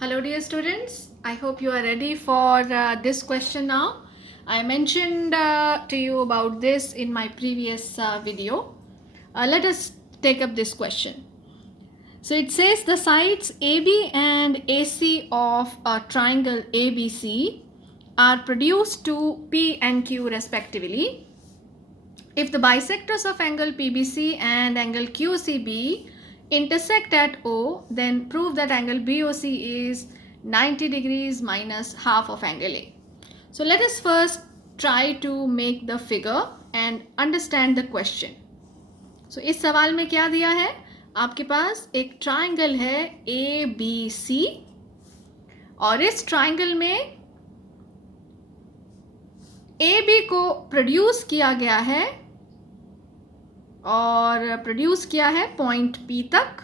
Hello dear students, I hope you are ready for this question now. I mentioned to you about this in my previous video. Let us take up this question. So it says the sides AB and AC of a triangle ABC are produced to P and Q respectively. If the bisectors of angle PBC and angle QCB intersect at O, then prove that angle BOC is 90 degrees minus half of angle A. So let us first try to make the figure and understand the question. So इस सवाल में क्या दिया है? आपके पास एक triangle है ABC और इस ट्राइंगल में AB को प्रोड्यूस किया गया है और प्रोड्यूस किया है पॉइंट P तक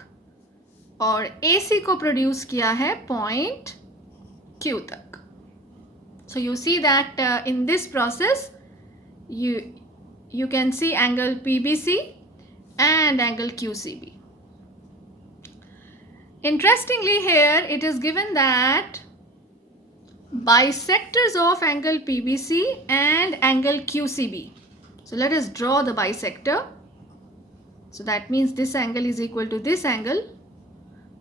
और AC को प्रोड्यूस किया है पॉइंट Q तक. So you see that in this process you can see angle PBC and angle QCB. Interestingly here it is given that bisectors of angle PBC and angle QCB. So let us draw the bisector. So that means this angle is equal to this angle.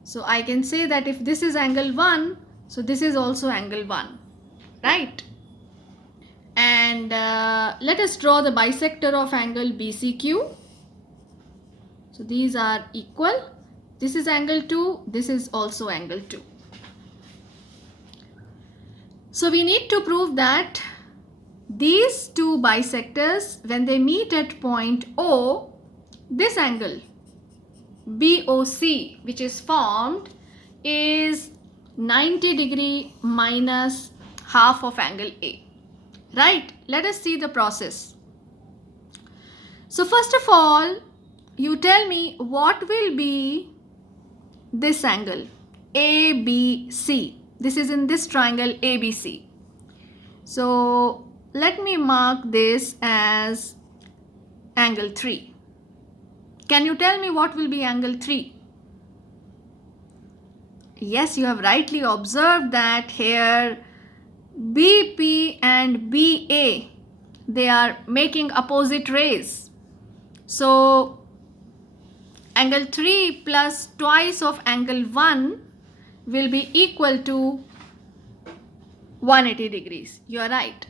So I can say that if this is angle 1, so this is also angle 1, right? And let us draw the bisector of angle BCQ. So these are equal. This is angle 2, this is also angle 2. So we need to prove that these two bisectors, when they meet at point O, this angle BOC which is formed is 90 degree minus half of angle A. Right? Let us see the process. So first of all, you tell me what will be this angle ABC. This is in this triangle ABC. So let me mark this as angle 3. Can you tell me what will be angle 3? Yes, you have rightly observed that here BP and BA, they are making opposite rays. So angle 3 plus twice of angle 1 will be equal to 180 degrees. You are right.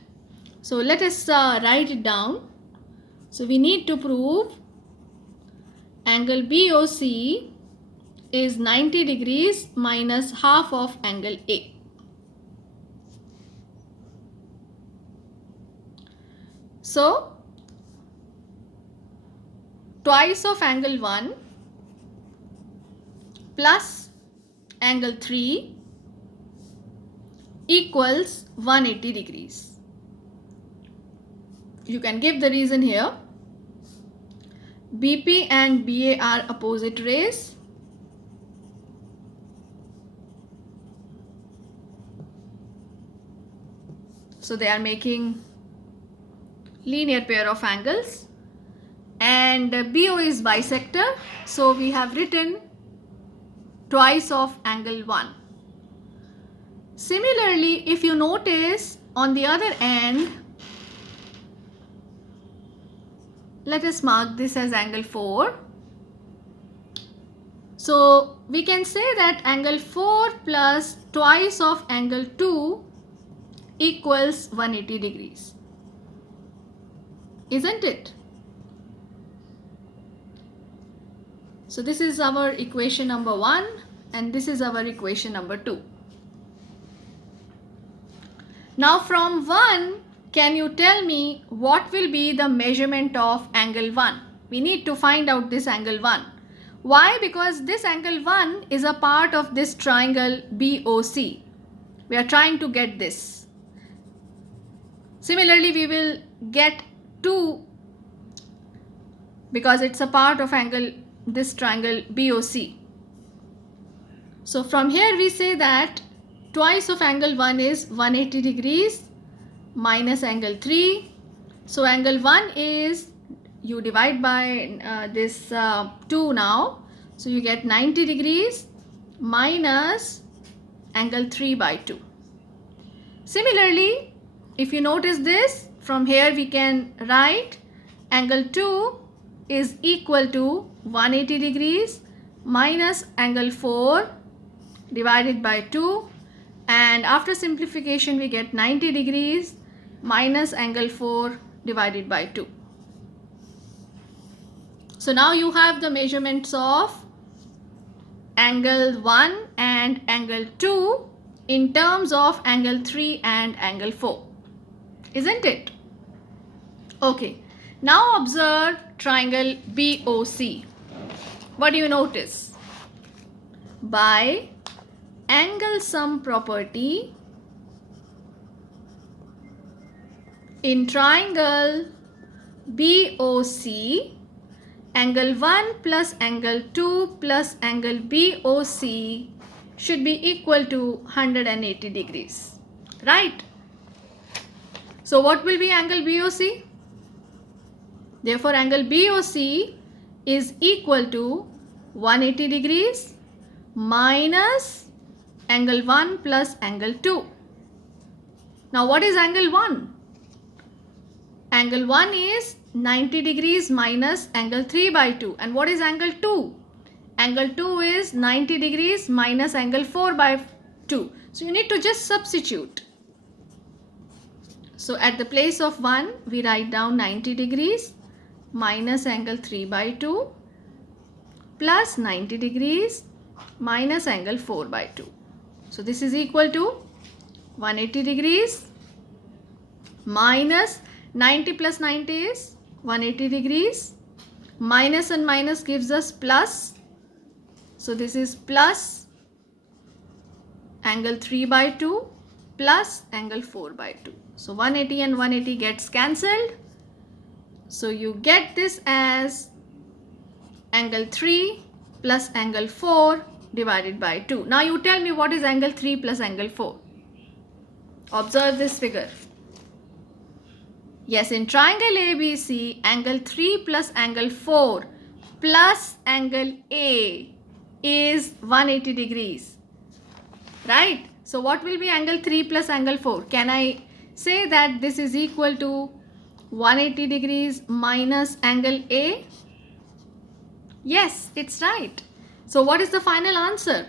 So let us write it down. So we need to prove angle BOC is 90 degrees minus half of angle A. So twice of angle 1 plus angle 3 equals 180 degrees. You can give the reason here. BP and BA are opposite rays. So they are making linear pair of angles, and BO is bisector, so we have written twice of angle 1. Similarly, if you notice on the other end, let us mark this as angle 4. So we can say that angle 4 plus twice of angle 2 equals 180 degrees. Isn't it? So this is our equation number 1 and this is our equation number 2. Now from 1, can you tell me what will be the measurement of angle 1? We need to find out this angle 1. Why? Because this angle 1 is a part of this triangle BOC. We are trying to get this. Similarly, we will get 2 because it's a part of this triangle BOC. So from here we say that twice of angle 1 is 180 degrees minus angle 3. So angle 1 is, you divide by this 2 now. So you get 90 degrees minus angle 3 by 2. Similarly, if you notice this, from here we can write angle 2 is equal to 180 degrees minus angle 4 divided by 2, and after simplification we get 90 degrees minus angle 4 divided by 2. So now you have the measurements of angle 1 and angle 2 in terms of angle 3 and angle 4, isn't it? Okay, now observe triangle BOC. What do you notice? By angle sum property in triangle BOC, angle 1 plus angle 2 plus angle BOC should be equal to 180 degrees, right? So what will be angle BOC? Therefore, angle BOC is equal to 180 degrees minus angle 1 plus angle 2. Now, what is angle 1? Angle 1 is 90 degrees minus angle 3 by 2. And what is angle 2? Angle 2 is 90 degrees minus angle 4 by 2. So, you need to just substitute. So, at the place of 1, we write down 90 degrees minus angle 3 by 2 plus 90 degrees minus angle 4 by 2. So, this is equal to 180 degrees minus 90 plus 90 is 180 degrees. Minus and minus gives us plus. So, this is plus angle 3 by 2 plus angle 4 by 2. So, 180 and 180 gets cancelled. So, you get this as angle 3 plus angle 4 divided by 2. Now, you tell me what is angle 3 plus angle 4. Observe this figure. Yes, in triangle ABC, angle 3 plus angle 4 plus angle A is 180 degrees, right? So, what will be angle 3 plus angle 4? Can I say that this is equal to 180 degrees minus angle A? Yes, it's right. So, what is the final answer?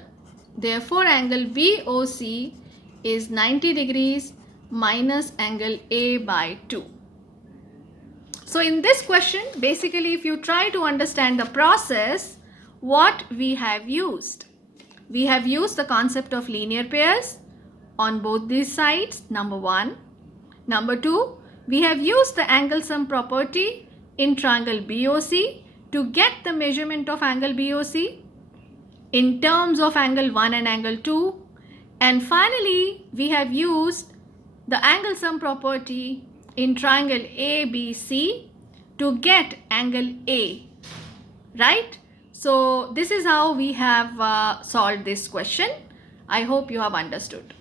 Therefore, angle BOC is 90 degrees minus angle A by 2. So, in this question, basically, if you try to understand the process, what we have used? We have used the concept of linear pairs on both these sides, number 1. Number 2, we have used the angle sum property in triangle BOC to get the measurement of angle BOC in terms of angle 1 and angle 2. And finally, we have used the angle sum property in triangle ABC to get angle A, right? So, this is how we have solved this question. I hope you have understood.